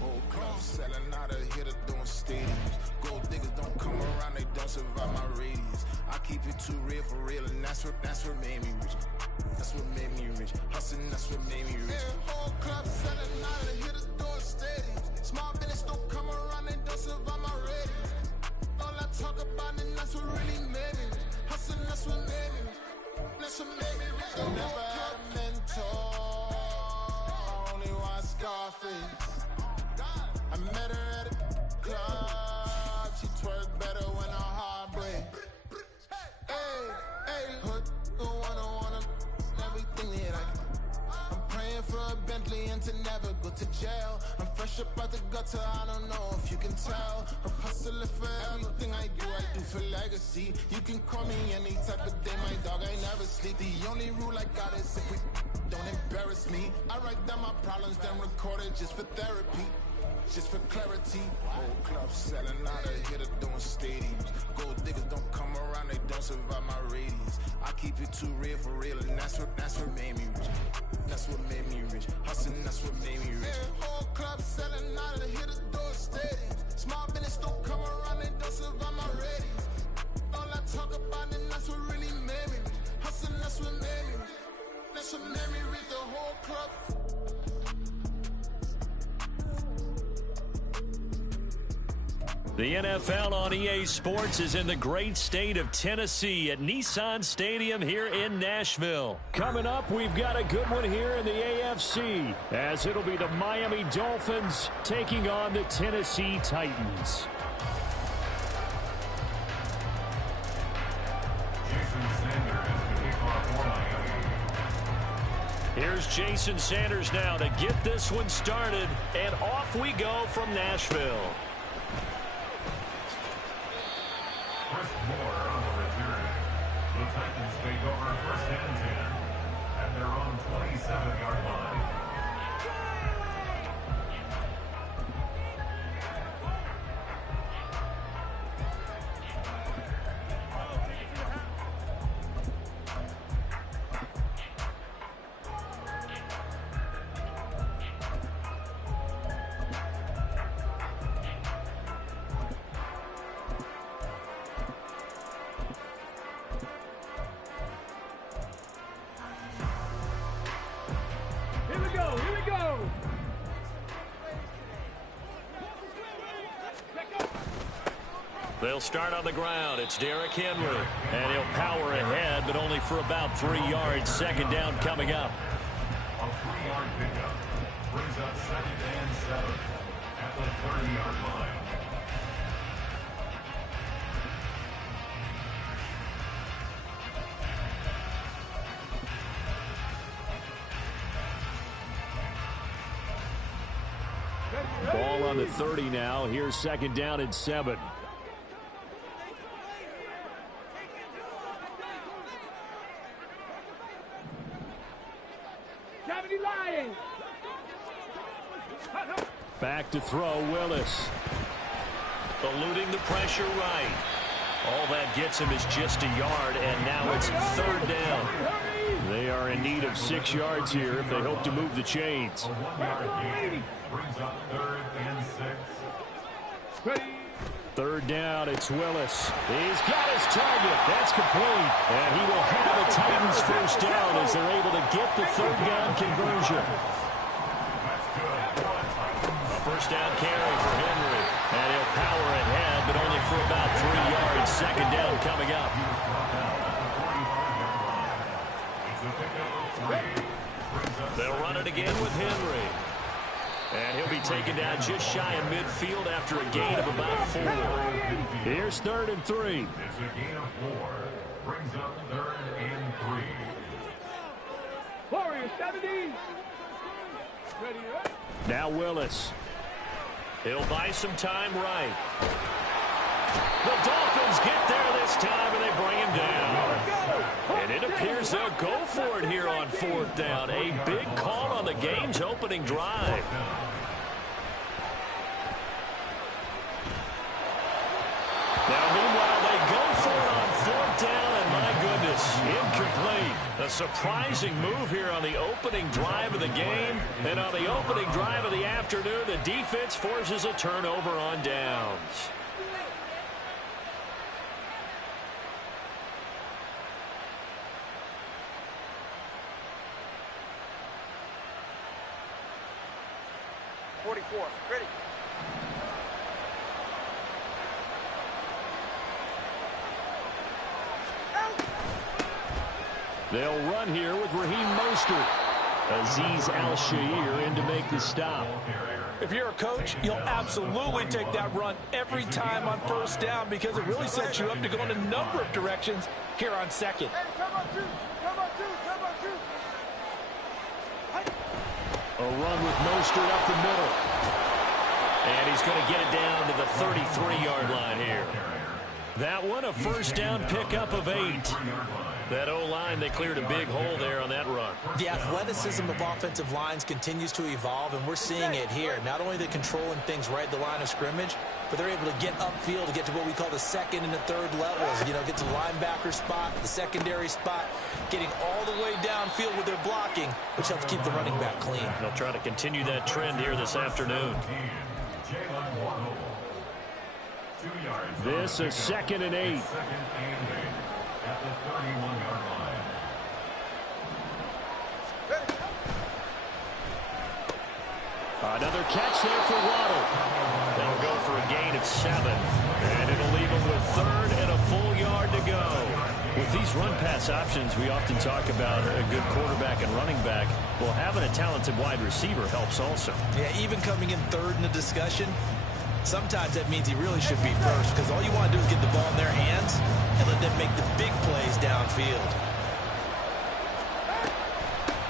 Whole club selling out of here to doing stadiums. Gold diggers don't come around, they don't survive my radius. I keep it too real for real, and that's what made me rich. That's what made me rich. Hustling, that's what made me rich. Yeah, whole club selling out of here to doing stadiums. Small business don't come around, they don't survive my radius. All I talk about, and that's what really made me rich. Hustling, that's what made me rich. That's what made me rich. I never had a mentor, only one Scarface. I met her at a club, she twerk better when her heart breaks. Hey, hood, wanna everything that I can. I'm praying for a Bentley and to never go to jail. I'm fresh up out the gutter, I don't know if you can tell. I'm hustling for everything I do for legacy. You can call me any type of day, my dog, I never sleep. The only rule I got is if we don't embarrass me. I write down my problems, then record it just for therapy. Just for clarity, whole club selling out of here to doing stadiums. Gold diggers don't come around, they don't survive my radius. I keep it too real for real, and that's what made me rich. That's what made me rich. Hustling, that's what made me rich. Yeah, whole club selling out of here to doing stadiums. Small business don't come around, they don't survive my radius. All I talk about, and that's what really made me rich. Hustling, that's what made me rich. That's what made me rich. The whole club. The NFL on EA Sports is in the great state of Tennessee at Nissan Stadium here in Nashville. Coming up, we've got a good one here in the AFC, as it'll be the Miami Dolphins taking on the Tennessee Titans. Here's Jason Sanders now to get this one started, and off we go from Nashville. The Titans take over first and 10 at their own 27-yard line. They'll start on the ground. It's Derrick Henry. And he'll power ahead, but only for about 3 yards. Second down coming up. A 3-yard pickup brings up second and 7 at the 30-yard line. Ball on the 30 now. Here's second down and 7. Back to throw, Willis. Eluding the pressure right. All that gets him is just a yard, and now it's third down. They are in need of 6 yards here if they hope to move the chains. A 1-yard gain brings up third and 6. Third down, it's Willis. He's got his target. That's complete. And he will have a Titans first down as they're able to get the third down conversion. First down carry for Henry. And he'll power ahead, but only for about 3 yards. Second down coming up. They'll run it again with Henry. And he'll be taken down just shy of midfield after a gain of about 4. Here's third and 3. It's a gain of 4. Brings up third and 3. Warriors 70. Ready. Now Willis. He'll buy some time right. The Dolphins get there this time, and they bring him down. And it appears they'll go for it here on fourth down. A big call on the game's opening drive. Now, meanwhile, they go for it on fourth down, and my goodness, incomplete. The A surprising move here on the opening drive of the game. And on the opening drive of the afternoon, the defense forces a turnover on downs. Ready. They'll run here with Raheem Mostert. Azeez Al-Shaair in to make the stop. If you're a coach, you'll absolutely take that run every time on first down because it really sets you up to go in a number of directions here on second. Hey, come on, two. A run with Mostert up the middle. And he's going to get it down to the 33-yard line here. That one, a first down pickup of 8. That O-line, they cleared a big hole there on that run. The athleticism of offensive lines continues to evolve, and we're seeing it here. Not only are they controlling things right at the line of scrimmage, but they're able to get upfield to get to what we call the second and the third levels. You know, get to the linebacker spot, the secondary spot, getting all the way downfield with their blocking, which helps keep the running back clean. They'll try to continue that trend here this afternoon. This is 2nd and 8. At the 31-yard line. Another catch there for Waddle. They'll go for a gain of 7. And it'll leave them with 3rd and a full yard to go. With these run-pass options, we often talk about a good quarterback and running back. Well, having a talented wide receiver helps also. Yeah, even coming in 3rd in the discussion, sometimes that means he really should be first because all you want to do is get the ball in their hands and let them make the big plays downfield.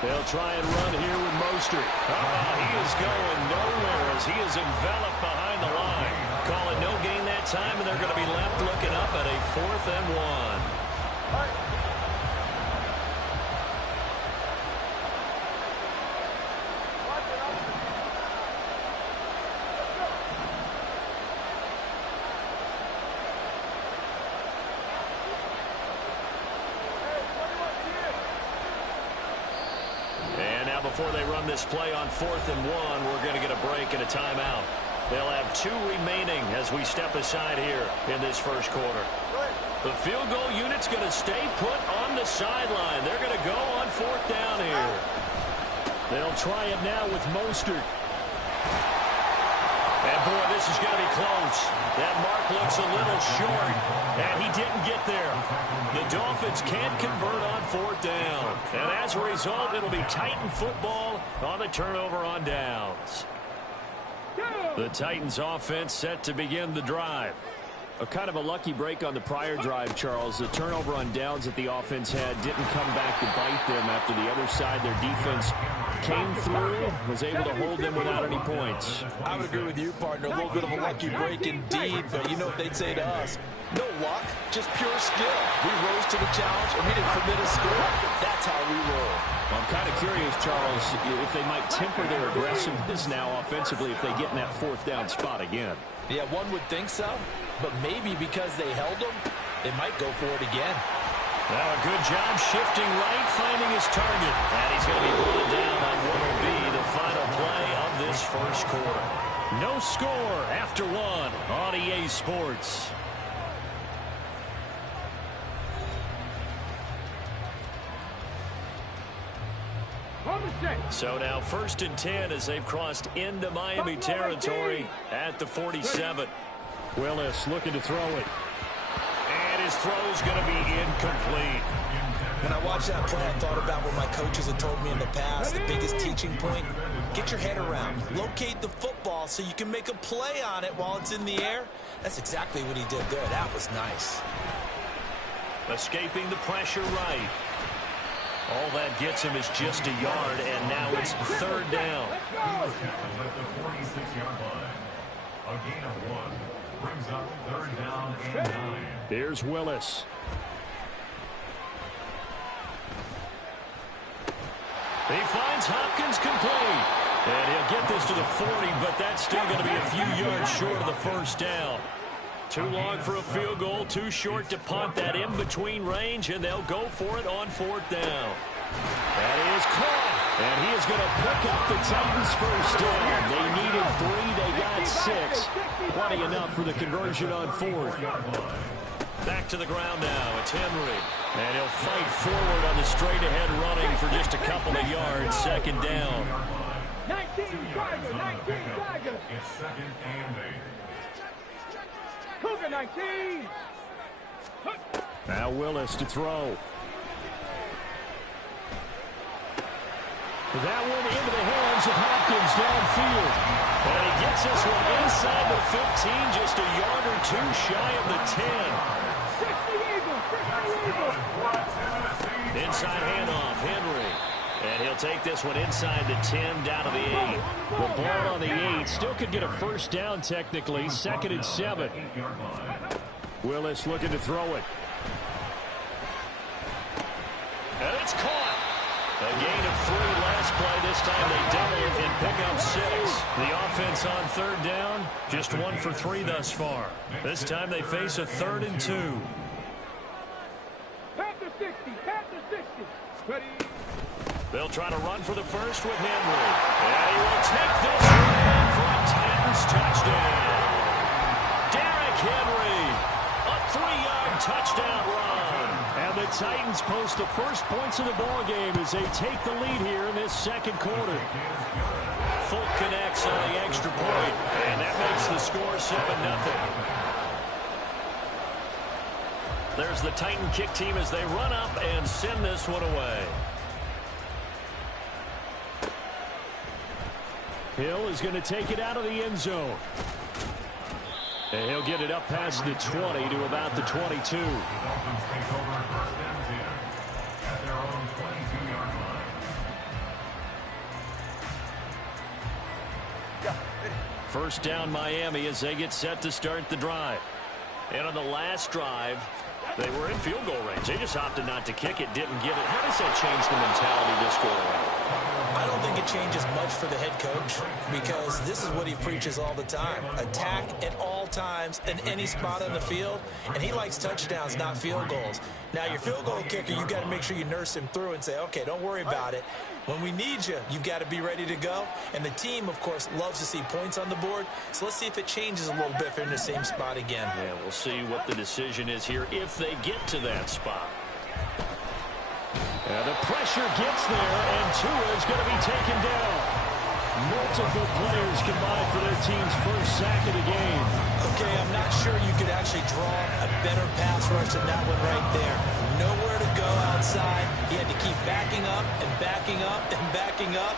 They'll try and run here with Mostert. He is going nowhere as he is enveloped behind the line. Call it no gain that time, and they're going to be left looking up at a 4th and 1. Before they run this play on 4th and 1, we're going to get a break and a timeout. They'll have 2 remaining as we step aside here in this first quarter. The field goal unit's going to stay put on the sideline. They're going to go on 4th down here. They'll try it now with Mostert. And boy, this is going to be close. That mark looks a little short, and he didn't get there. The Dolphins can't convert on 4th down. And as a result, it'll be Titan football on the turnover on downs. The Titans offense set to begin the drive. A kind of a lucky break on the prior drive, Charles. The turnover on downs that the offense had didn't come back to bite them after the other side. Their defense came through, was able to hold them without any points. I would agree with you, partner. A little bit of a lucky break indeed, but you know what they'd say to us. No luck, just pure skill. We rose to the challenge, and we didn't permit a score. That's how we roll. Well, I'm kind of curious, Charles, if they might temper their aggressiveness now offensively if they get in that 4th down spot again. Yeah, one would think so, but maybe because they held them, they might go for it again. Now a good job shifting right, finding his target. And he's going to be brought down on what will be the final play of this first quarter. No score after 1 on EA Sports. So now 1st and 10 as they've crossed into Miami territory at the 47. Willis looking to throw it. And his throw's going to be incomplete. When I watched that play, I thought about what my coaches had told me in the past. The biggest teaching point, get your head around. Locate the football so you can make a play on it while it's in the air. That's exactly what he did there. That was nice. Escaping the pressure right. All that gets him is just a yard, and now it's 3rd down. At the 46-yard line. A gain of 1 brings up 3rd down and 9. Here's Willis. He finds Hopkins complete. And he'll get this to the 40, but that's still going to be a few yards short of the 1st down. Too long for a field goal, too short to punt. That in-between range, and they'll go for it on 4th down. That is caught, and he is going to pick up the Titans' first down. They needed 3, they got 6. Plenty enough for the conversion on 4th. Back to the ground now. It's Henry. And he'll fight forward on the straight-ahead running for just a couple of yards. 2nd down. 19 Tiger, 19 Tiger. It's 2nd and 8. Cougar 19. Now Willis to throw. That one into the hands of Hopkins downfield. And he gets this one inside the 15, just a yard or 2 shy of the 10. Inside handoff, Henry. And he'll take this one inside the 10, down to the 8. The ball on the 8 still could get a first down technically. 2nd and 7. Willis looking to throw it. And it's caught. A gain of 3 last play. This time they double it and pick up 6. The offense on 3rd down, just 1 for 3 thus far. This time they face a 3rd and 2. Panther 60, Panther 60. Ready. They'll try to run for the first with Henry. And he will take this one in for a Titans touchdown. Derrick Henry, a 3-yard touchdown run. And the Titans post the first points of the ball game as they take the lead here in this 2nd quarter. Fulk connects on the extra point, and that makes the score 7-0. There's the Titan kick team as they run up and send this one away. Hill is going to take it out of the end zone. And he'll get it up past the 20 to about the 22. The Dolphins take over 1st and 10 at their own 22-yard line. First down Miami as they get set to start the drive. And on the last drive, they were in field goal range. They just opted not to kick it, didn't get it. How does that change the mentality this go around? I don't think it changes much for the head coach because this is what he preaches all the time. Attack at all times in any spot on the field, and he likes touchdowns, not field goals. Now, your field goal kicker, you've got to make sure you nurse him through and say, okay, don't worry about it. When we need you, you've got to be ready to go. And the team, of course, loves to see points on the board. So let's see if it changes a little bit if they're in the same spot again. Yeah, we'll see what the decision is here if they get to that spot. And the pressure gets there, and Tua is going to be taken down. Multiple players combined for their team's first sack of the game. Okay, I'm not sure you could actually draw a better pass rush than that one right there. Nowhere to go outside. He had to keep backing up and backing up and backing up.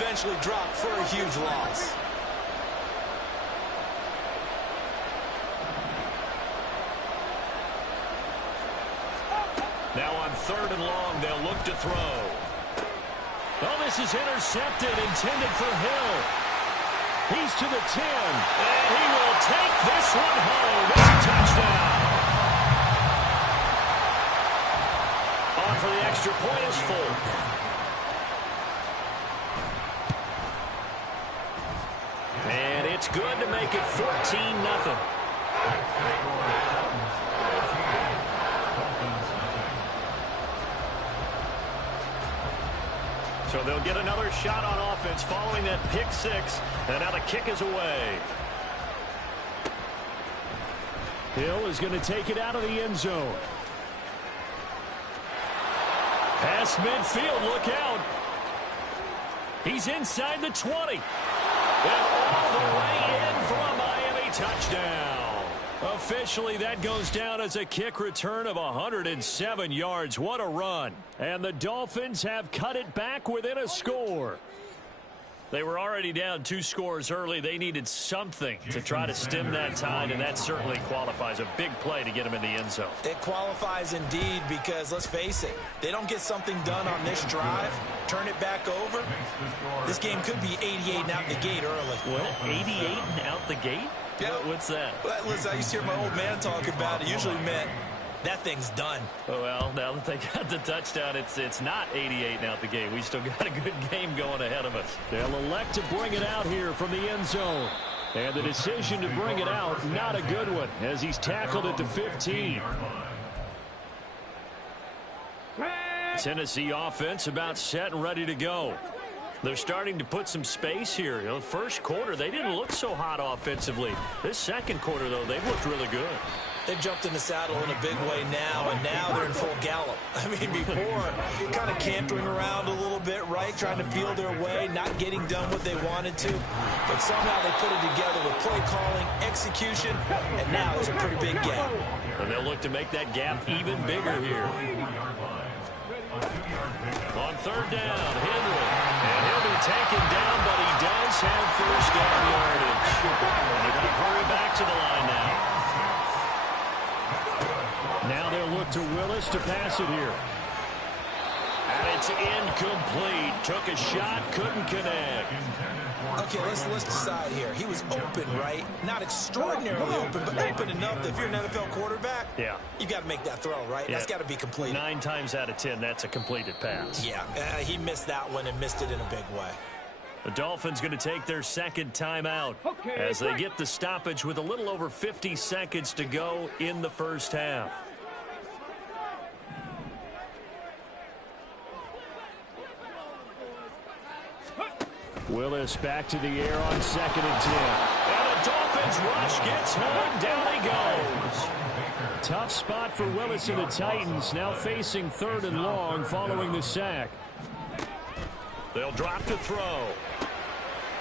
Eventually dropped for a huge loss. Now on 3rd and long, they'll look to throw. Oh, this is intercepted, intended for Hill. He's to the 10, and he will take this one home. It's a touchdown. On for the extra point is Fulk. And it's good to make it 14-0. So they'll get another shot on offense following that pick 6. And now the kick is away. Hill is going to take it out of the end zone. Past midfield, look out. He's inside the 20. And all the way in for a Miami touchdown. Officially, that goes down as a kick return of 107 yards. What a run. And the Dolphins have cut it back within a score. They were already down 2 scores early. They needed something to try to stem that tide, and that certainly qualifies. A big play to get them in the end zone. It qualifies indeed because, let's face it, they don't get something done on this drive, turn it back over, this game could be 88 and out the gate early. What, 88 and out the gate? Yeah. What's that? Well, listen, I used to hear my old man talk about it. It usually meant that thing's done. Oh, well, now that they got the touchdown, it's not 88 and out the gate. We still got a good game going ahead of us. They'll elect to bring it out here from the end zone. And the decision to bring it out, not a good one, as he's tackled at the 15. Tennessee offense about set and ready to go. They're starting to put some space here. You know, first quarter, they didn't look so hot offensively. This second quarter, though, they've looked really good. They've jumped in the saddle in a big way now, and now they're in full gallop. I mean, before, kind of cantering around a little bit, right, trying to feel their way, not getting done what they wanted to. But somehow they put it together with play calling, execution, and now there's a pretty big gap. And they'll look to make that gap even bigger here. On third down, Henry. And he'll be taken down, but he does have first down yardage. And they're going to hurry back to the line now. Now they'll look to Willis to pass it here. And it's incomplete. Took a shot, couldn't connect. Okay, let's decide here. He was open, right? Not extraordinarily open, but open enough that if you're an NFL quarterback, you got to make that throw, right? That's got to be completed. 9 times out of 10, that's a completed pass. Yeah, he missed that one and missed it in a big way. The Dolphins going to take their second timeout as they get the stoppage with a little over 50 seconds to go in the first half. Willis back to the air on 2nd and 10. And the Dolphins rush gets home. Down he goes. Tough spot for Willis and the Titans, now facing 3rd and long following the sack. They'll drop to throw.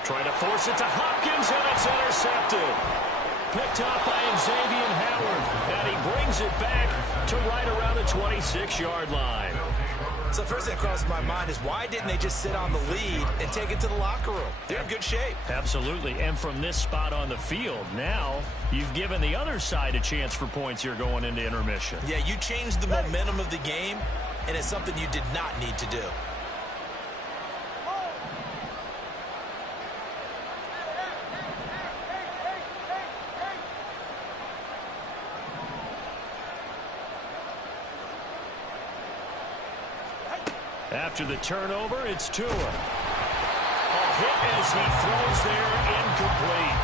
Trying to force it to Hopkins, and it's intercepted. Picked up by Xavier Howard, and he brings it back to right around the 26-yard line. So first thing that crosses my mind is why didn't they just sit on the lead and take it to the locker room? They're in good shape. Absolutely, and from this spot on the field, now you've given the other side a chance for points here going into intermission. Yeah, you changed the momentum of the game, and it's something you did not need to do. After the turnover, it's Tua. A hit as he throws there, incomplete.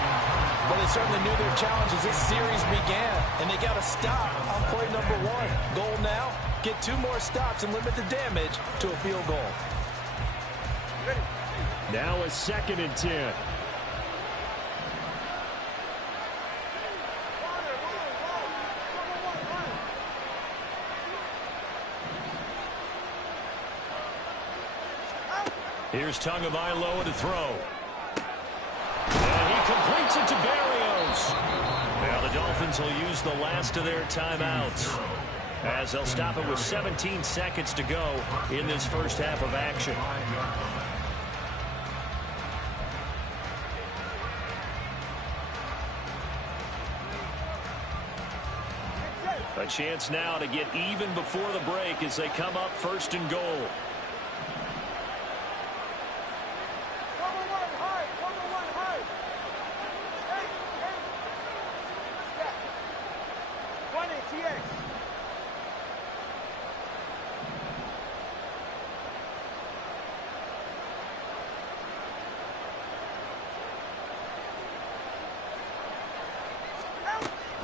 Well, they certainly knew their challenge as this series began, and they got a stop on play number 1. Goal now, get 2 more stops and limit the damage to a field goal. Now a 2nd and 10. Here's Tagovailoa to throw. And he completes it to Berrios. Now the Dolphins will use the last of their timeouts, as they'll stop it with 17 seconds to go in this first half of action. A chance now to get even before the break as they come up 1st and goal.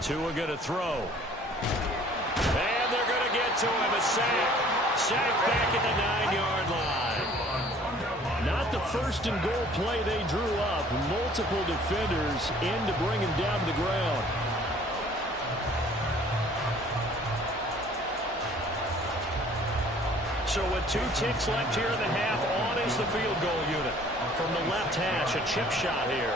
Tua going to throw. And they're going to get to him. A sack. Sack back at the 9-yard line. Not the 1st and goal play they drew up. Multiple defenders in to bring him down to the ground. So with 2 ticks left here in the half, on is the field goal unit. From the left hash, a chip shot here.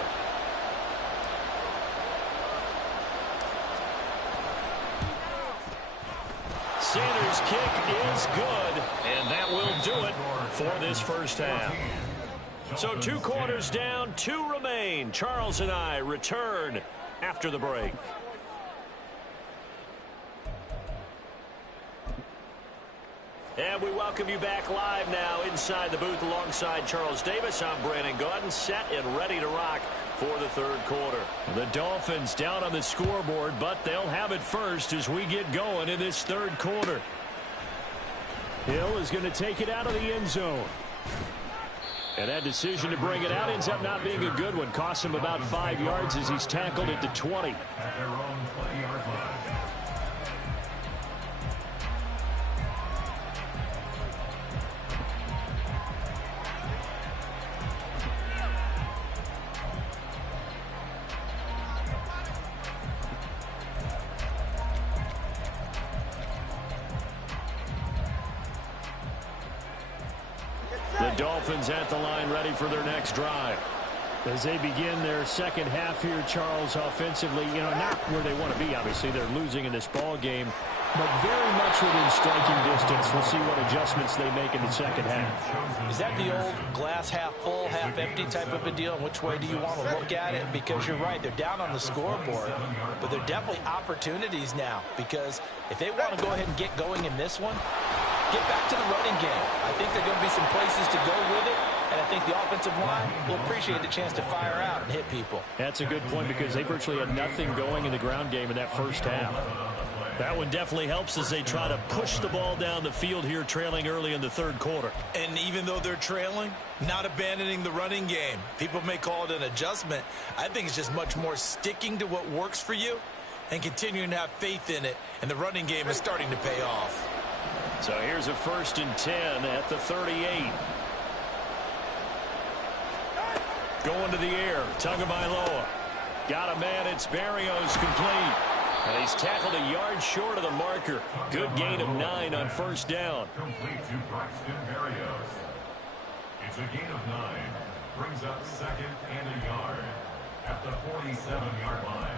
Sanders' kick is good, and that will do it for this first half. So 2 quarters down, 2 remain. Charles and I return after the break. And we welcome you back live now inside the booth alongside Charles Davis. I'm Brandon Gaudin, set and ready to rock for the 3rd quarter. The Dolphins down on the scoreboard, but they'll have it first as we get going in this 3rd quarter. Hill is going to take it out of the end zone. And that decision to bring it out ends up not being a good one. Costs him about 5 yards as he's tackled at the 20. At their own 20-yard line. The Dolphins at the line ready for their next drive. As they begin their second half here, Charles, offensively, not where they want to be, obviously. They're losing in this ball game, but very much within striking distance. We'll see what adjustments they make in the second half. Is that the old glass half full, half empty type of a deal? Which way do you want to look at it? Because you're right, they're down on the scoreboard, but they're definitely opportunities now, because if they want to go ahead and get going in this one, get back to the running game. I think there are going to be some places to go with it, and I think the offensive line will appreciate the chance to fire out and hit people. That's a good point, because they virtually had nothing going in the ground game in that first half. That one definitely helps as they try to push the ball down the field here, trailing early in the third quarter. And even though they're trailing, not abandoning the running game. People may call it an adjustment. I think it's just much more sticking to what works for you and continuing to have faith in it, and the running game is starting to pay off. So here's a 1st and 10 at the 38. Going to the air, Tagovailoa. Got a man, it's Barrios, complete. And he's tackled a yard short of the marker. Good gain of 9 on 1st down. Complete to Braxton Berrios. It's a gain of 9. Brings up 2nd and a yard at the 47-yard line.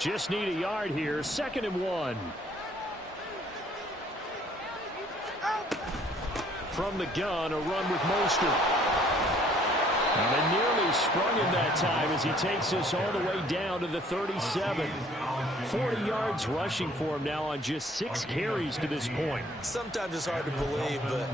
Just need a yard here. 2nd and 1. From the gun, a run with Mostert. And they nearly sprung him that time as he takes us all the way down to the 37. 40 yards rushing for him now on just 6 carries to this point. Sometimes it's hard to believe, but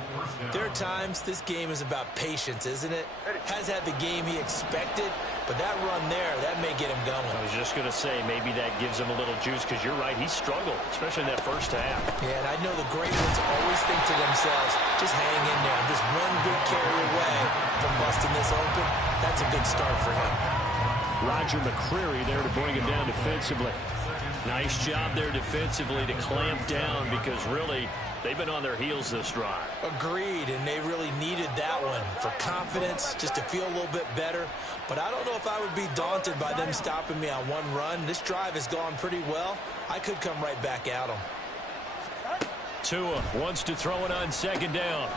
there are times this game is about patience, isn't it? Has had the game he expected, but that run there, that may get him going. I was just going to say, maybe that gives him a little juice, because you're right, he struggled, especially in that first half. Yeah, and I know the great ones always think to themselves, just hang in there. Just one good carry away from busting this open. That's a good start for him. Roger McCreary there to bring him down defensively. Nice job there defensively to clamp down, because really, they've been on their heels this drive. Agreed, and they really needed that one for confidence, just to feel a little bit better. But I don't know if I would be daunted by them stopping me on one run. This drive has gone pretty well. I could come right back at them. Tua wants to throw it on 2nd down.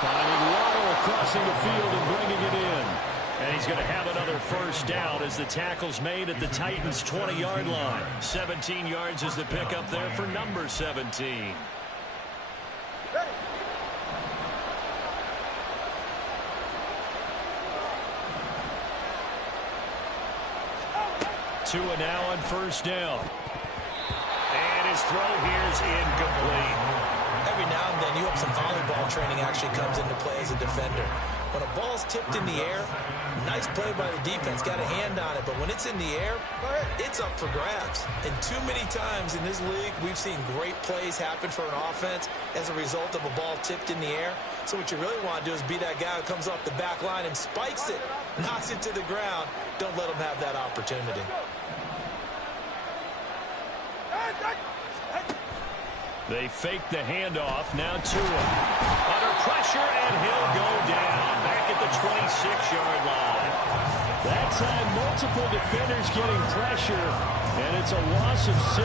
Finding Waddle crossing the field and bringing it in. And he's going to have another 1st down as the tackle's made at the Titans' 20-yard line. 17 yards is the pickup there for number 17. Tua now on 1st down. And his throw here is incomplete. Every now and then, you have some volleyball training actually comes into play as a defender. When a ball's tipped in the air, nice play by the defense, got a hand on it, but when it's in the air, it's up for grabs. And too many times in this league, we've seen great plays happen for an offense as a result of a ball tipped in the air. So what you really want to do is be that guy who comes off the back line and spikes it, knocks it to the ground. Don't let him have that opportunity. They fake the handoff. Now Tua under pressure, and he'll go down back at the 26-yard line. That time, multiple defenders getting pressure, and it's a loss of 6.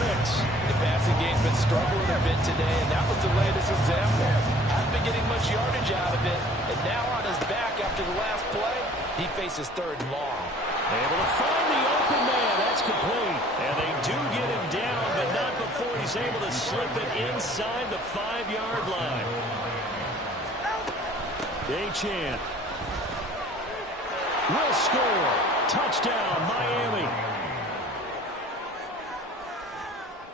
The passing game's been struggling a bit today, and that was the latest example. Hasn't been getting much yardage out of it, and now on his back after the last play, he faces 3rd and long. Able to find the open man. That's complete. And they do get him down, but not before he's able to slip it inside the 5-yard line. Achane will score. Touchdown, Miami.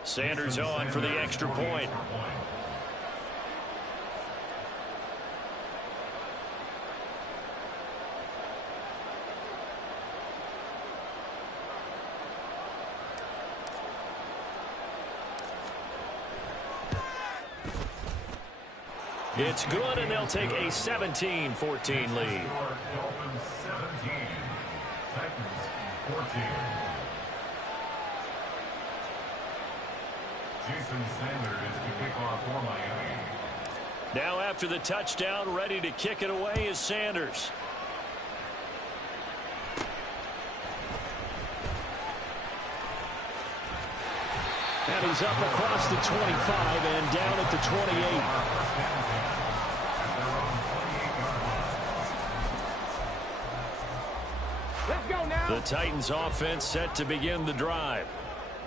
Sanders on for the extra point. It's good, and they'll take a 17-14 lead. Dolphins 17, Titans 14. Jason Sanders to kick off for Miami. Now after the touchdown, ready to kick it away is Sanders. And he's up across the 25 and down at the 28. Let's go now. The Titans offense set to begin the drive.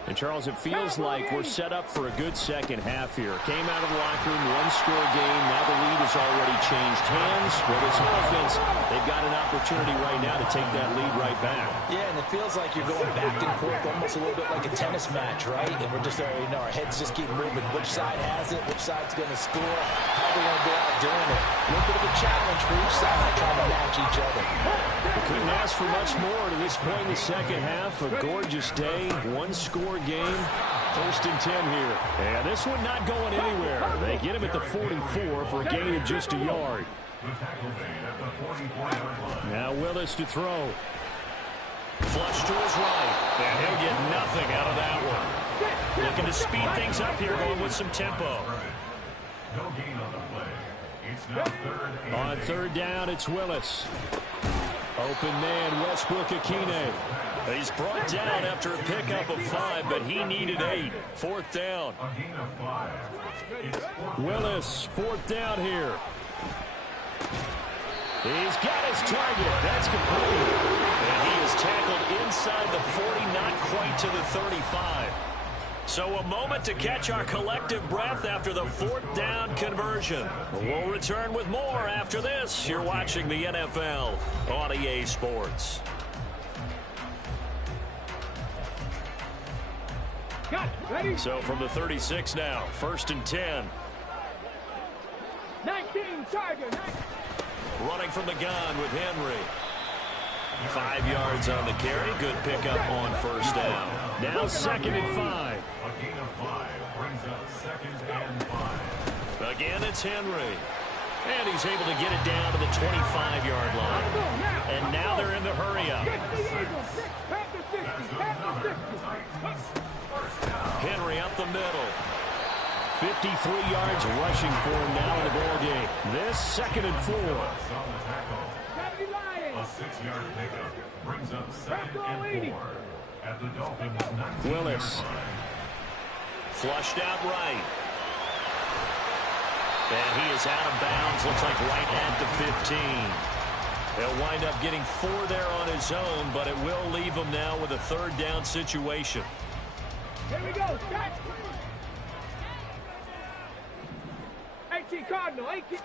And, Charles, it feels like we're set up for a good second half here. Came out of the locker room, one-score game. Now the lead has already changed hands. Well, this offense, they've got an opportunity right now to take that lead right back. Yeah, and it feels like you're going back and forth, almost a little bit like a tennis match, right? And we're just, our heads just keep moving. Which side has it? Which side's going to score? How are they going to go out doing it? A little bit of a challenge for each side, trying to match each other. We couldn't ask for much more to this point in the second half. A gorgeous day, one-score game. 1st and 10 here. And this one not going anywhere. They get him at the 44 for a gain of just a yard. Now Willis to throw. Flush to his right. And he'll get nothing out of that one. Looking to speed things up here, going with some tempo. No gain on the play. It's now 3rd and On 3rd down, it's Willis. Open man, Westbrook Akine. He's brought down after a pickup of 5, but he needed 8. 4th down. a gain of 5. It's 4th Willis, 4th down here. He's got his target. That's complete. And he is tackled inside the 40, not quite to the 35. So a moment to catch our collective breath after the 4th down conversion. We'll return with more after this. You're watching the NFL on EA Sports. Got it. Ready? So from the 36 now, 1st and 10. 19 Tiger. 19. Running from the gun with Henry. 5 yards on the carry. Good pickup on 1st down. Now 2nd and 5. A gain of 5 brings up 2nd and 5. Again, it's Henry. And he's able to get it down to the 25-yard line. And now they're in the hurry-up. Get the Eagles. Pass the 60. Pass the 60. Henry up the middle. 53 yards rushing for him now in the ball game. This 2nd and 4. On the tackle. A 6-yard pickup brings up 2nd and 4 at the Dolphins' 19. Willis. Flushed out right. And he is out of bounds. Looks like right at the 15. He'll wind up getting 4 there on his own, but it will leave him now with a 3rd down situation. Here we go. Start. 18 Cardinal. 18.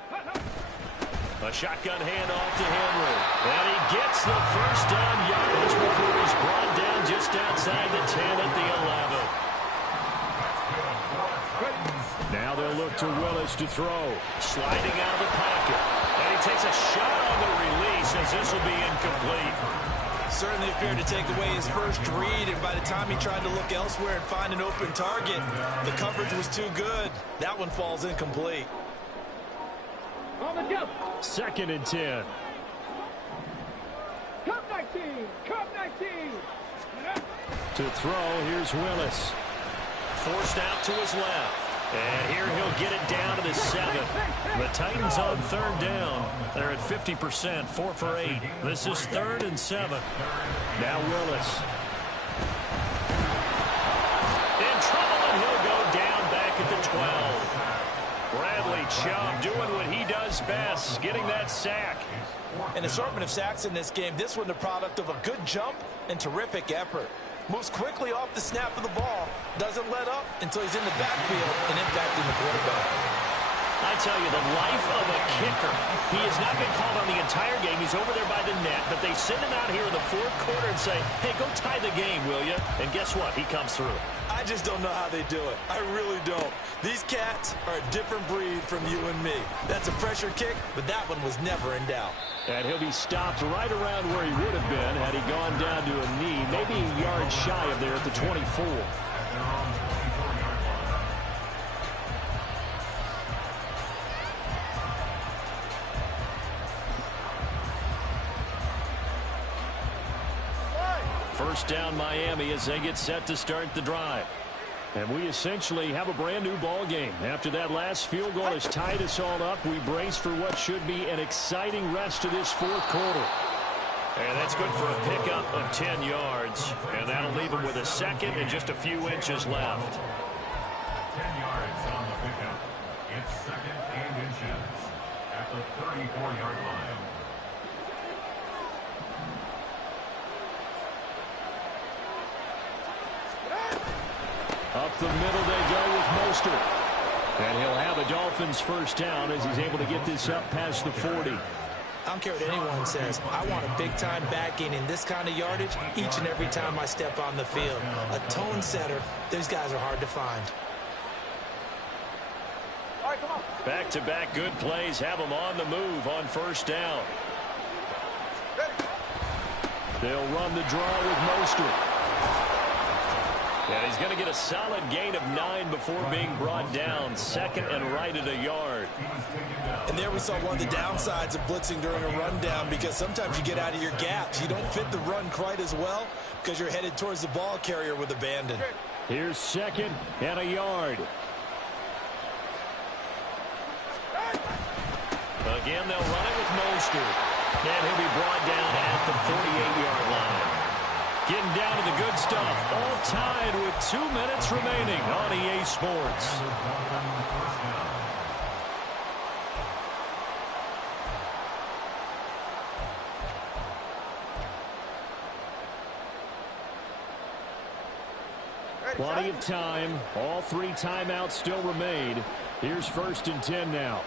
A shotgun handoff to Henry. And he gets the 1st down yards before he's brought down just outside the 10 at the 11. Now they'll look to Willis to throw. Sliding out of the pocket. And he takes a shot on the release as this will be incomplete. Certainly appeared to take away his first read, and by the time he tried to look elsewhere and find an open target, the coverage was too good. That one falls incomplete. On the jump. 2nd and 10. Cup 19. Cup 19. To throw, here's Willis. Forced out to his left. And here he'll get it down to the 7. The Titans on 3rd down. They're at 50%, 4 for 8. This is 3rd and 7. Now Willis. In trouble, and he'll go down back at the 12. Bradley Chubb doing what he does best, getting that sack. An assortment of sacks in this game. This one the product of a good jump and terrific effort. Moves quickly off the snap of the ball. Doesn't let up until he's in the backfield and impacting the quarterback. I tell you, the life of a kicker. He has not been called on the entire game. He's over there by the net, but they send him out here in the 4th quarter and say, hey, go tie the game, will you? And guess what? He comes through. I just don't know how they do it. I really don't. These cats are a different breed from you and me. That's a pressure kick, but that one was never in doubt. And he'll be stopped right around where he would have been had he gone down to a knee, maybe a yard shy of there at the 24. first down Miami as they get set to start the drive. And we essentially have a brand new ball game. After that last field goal has tied us all up, we brace for what should be an exciting rest of this fourth quarter. And that's good for a pickup of 10 yards. And that'll leave him with a second and just a few inches left. 10 yards on the pickup. It's second and inches at the 34-yard line. Up the middle they go with Mostert. And he'll have a Dolphins first down as he's able to get this up past the 40. I don't care what anyone says. I want a big-time back gain in this kind of yardage each and every time I step on the field. A tone setter, those guys are hard to find. Back-to-back good plays have them on the move on first down. They'll run the draw with Mostert. And he's going to get a solid gain of 9 before being brought down. Second and right at a yard. And there we saw one of the downsides of blitzing during a rundown, because sometimes you get out of your gaps. You don't fit the run quite as well because you're headed towards the ball carrier with abandon. Here's second and a yard. Again, they'll run it with Mostert. And he'll be brought down at the 48-yard line. Getting down to the good stuff. All tied with 2 minutes remaining on EA Sports. Plenty of time. All 3 timeouts still remain. Here's first and 10 now.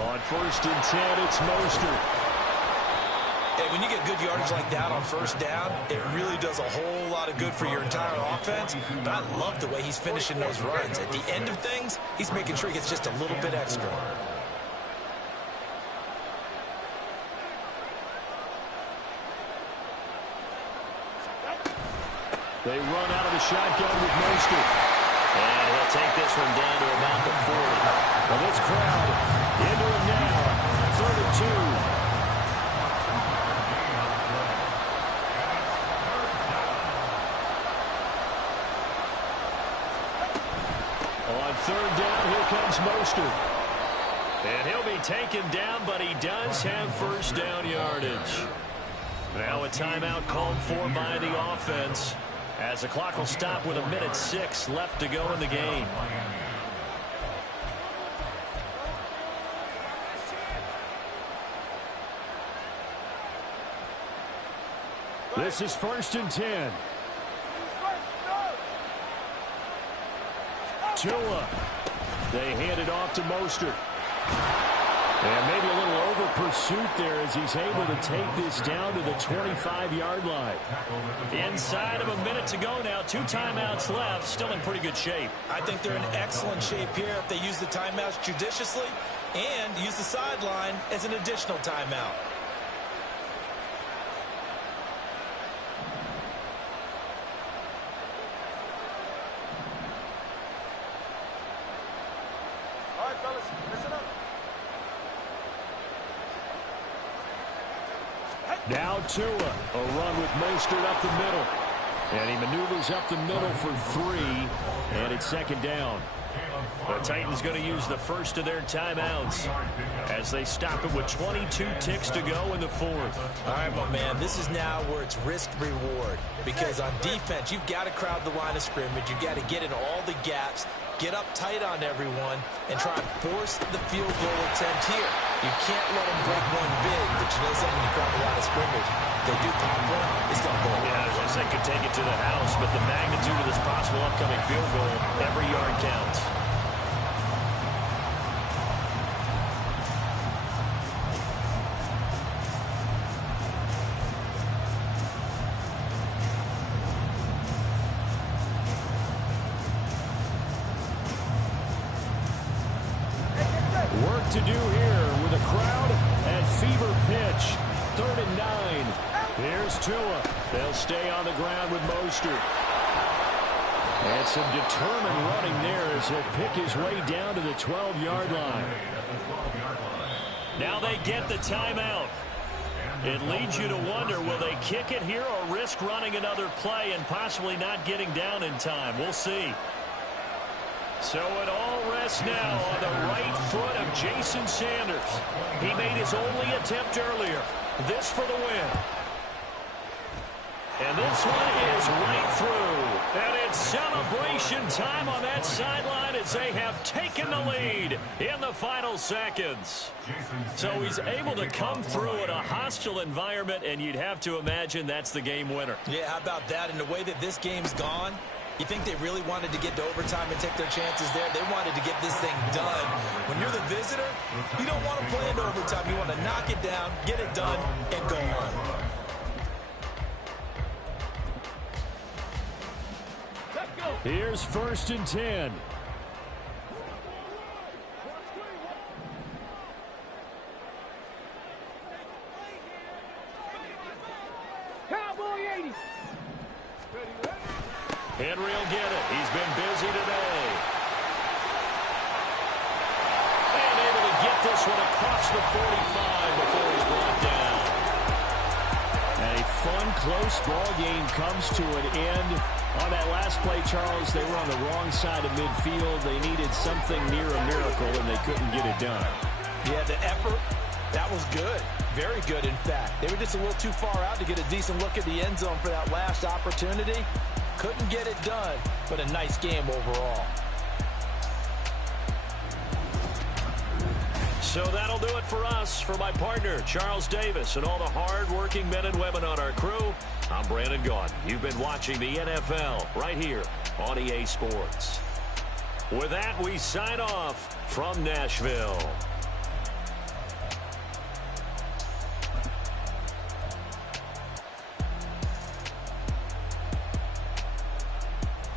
On first and 10, it's Mostert. Hey, when you get good yardage like that on first down, it really does a whole lot of good for your entire offense. But I love the way he's finishing those runs. At the end of things, he's making sure he gets just a little bit extra. They run out of the shotgun with Mostert. And he'll take this one down to about the 40. Well, this crowd into it now. 3rd and 2. On 3rd down, here comes Mostert. And he'll be taken down, but he does have first down yardage. Now a timeout called for by the offense, as the clock will stop with 1:06 left to go in the game. This is first and 10. Tua. They hand it off to Mostert. And maybe a little over pursuit there as he's able to take this down to the 25-yard line. Inside of a minute to go now. 2 timeouts left. Still in pretty good shape. I think they're in excellent shape here if they use the timeouts judiciously and use the sideline as an additional timeout. All right, fellas, listen up. Now Tua, a run with Mostert up the middle. And he maneuvers up the middle for 3, and it's second down. The Titans going to use the first of their timeouts as they stop it with 22 ticks to go in the 4th. All right, my man, this is now where it's risk-reward, because on defense, you've got to crowd the line of scrimmage. You've got to get in all the gaps, get up tight on everyone, and try and force the field goal attempt here. You can't let them break one big, but you know something, when you crowd the line of scrimmage, if they do pop one, it's going to go away. Yeah, as they could take it to the house, but the magnitude of this possible upcoming field goal, every yard counts. Work to do here with a crowd at fever pitch. 3rd and 9. Here's Tua. They'll stay on the ground with Mostert. And some determined running there as he'll pick his way down to the 12-yard line. Now they get the timeout. It leads you to wonder, will they kick it here or risk running another play and possibly not getting down in time? We'll see. So it all rests now on the right foot of Jason Sanders. He made his only attempt earlier. This for the win. And this one is right through. And it's celebration time on that sideline as they have taken the lead in the final seconds. So he's able to come through in a hostile environment, and you'd have to imagine that's the game winner. Yeah, how about that? And the way that this game's gone, you think they really wanted to get to overtime and take their chances there? They wanted to get this thing done. When you're the visitor, you don't want to play into overtime. You want to knock it down, get it done, and go home. Here's 1st and 10. Cowboy 80. Henry will get it. He's been busy today. And able to get this one across the 45 before he's brought down. A fun, close ball game comes to an end. On that last play, Charles, they were on the wrong side of midfield. They needed something near a miracle, and they couldn't get it done. Yeah, the effort, that was good. Very good, in fact. They were just a little too far out to get a decent look at the end zone for that last opportunity. Couldn't get it done, but a nice game overall. So that'll do it for us. For my partner, Charles Davis, and all the hard-working men and women on our crew, I'm Brandon Gaudin. You've been watching the NFL right here on EA Sports. With that, we sign off from Nashville.